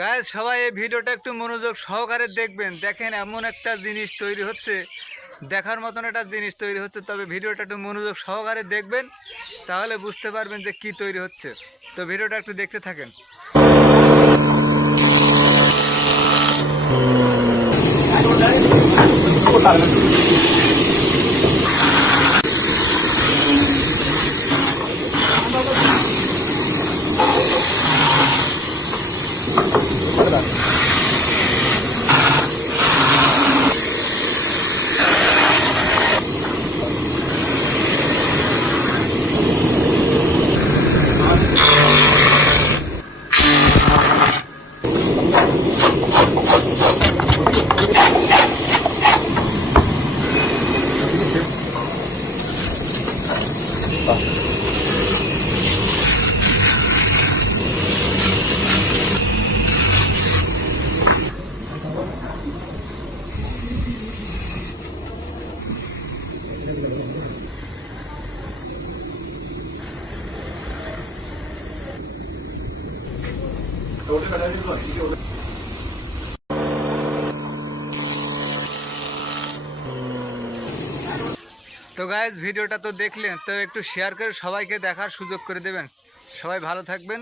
Guys সবাই এই ভিডিওটা একটু মনোযোগ সহকারে দেখবেন। দেখেন এমন একটা জিনিস তৈরি হচ্ছে, দেখার মতন একটা জিনিস তৈরি হচ্ছে। তবে ভিডিওটা একটু মনোযোগ সহকারে দেখবেন, তাহলে বুঝতে পারবেন যে কি তৈরি হচ্ছে। তো ভিডিওটা একটু দেখতে থাকেন। তো গাইস ভিডিওটা তো দেখলেন, তো একটু শেয়ার করে সবাইকে দেখার সুযোগ করে দেবেন। সবাই ভালো থাকবেন।